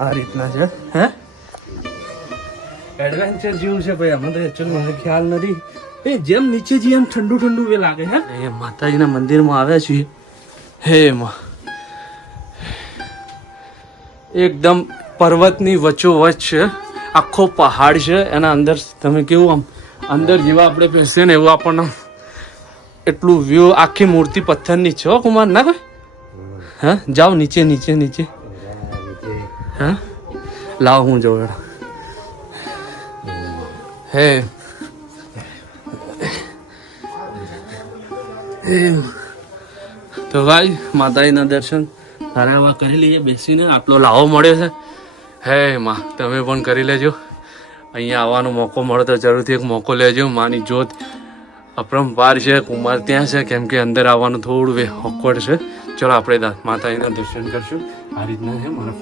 આ રીતના છે. હે એડવેન્ચર જેવું છે ભાઈ. આમાં તો એકચ્યુઅલી મને ખ્યાલ નથી. એ જેમ નીચે જઈએ એમ ઠંડુ ઠંડુ એ લાગે. હે એ માતાજીના મંદિરમાં આવ્યા છીએ. હે માં એકદમ પર્વતની વચ્ચોવચ છે. આખો પહાડ છે. એના અંદર તમે કેવું આમ અંદર જેવા આપણે બેસીએ ને એવું આપણને એટલું વ્યૂ. આખી મૂર્તિ પથ્થરની છે હો કુમાર ના કોઈ. હા જાઓ નીચે નીચે નીચે. હા લાવ હું જોઉં. હે તો ભાઈ માતાજીના દર્શન સારા એવા કરી લઈએ બેસીને. આટલો લાવો મળ્યો છે. હે માં તમે પણ કરી લેજો. અહીંયા આવવાનો મોકો મળે તો જરૂરથી એક મોકો લેજો. માની જોત અપરંપાર છે. કુમાર ત્યાં છે કેમ કે અંદર આવવાનું થોડું ઓકવર્ડ છે. ચલો આપણે માતાજીના દર્શન કરશું. આ રીતના છે મારા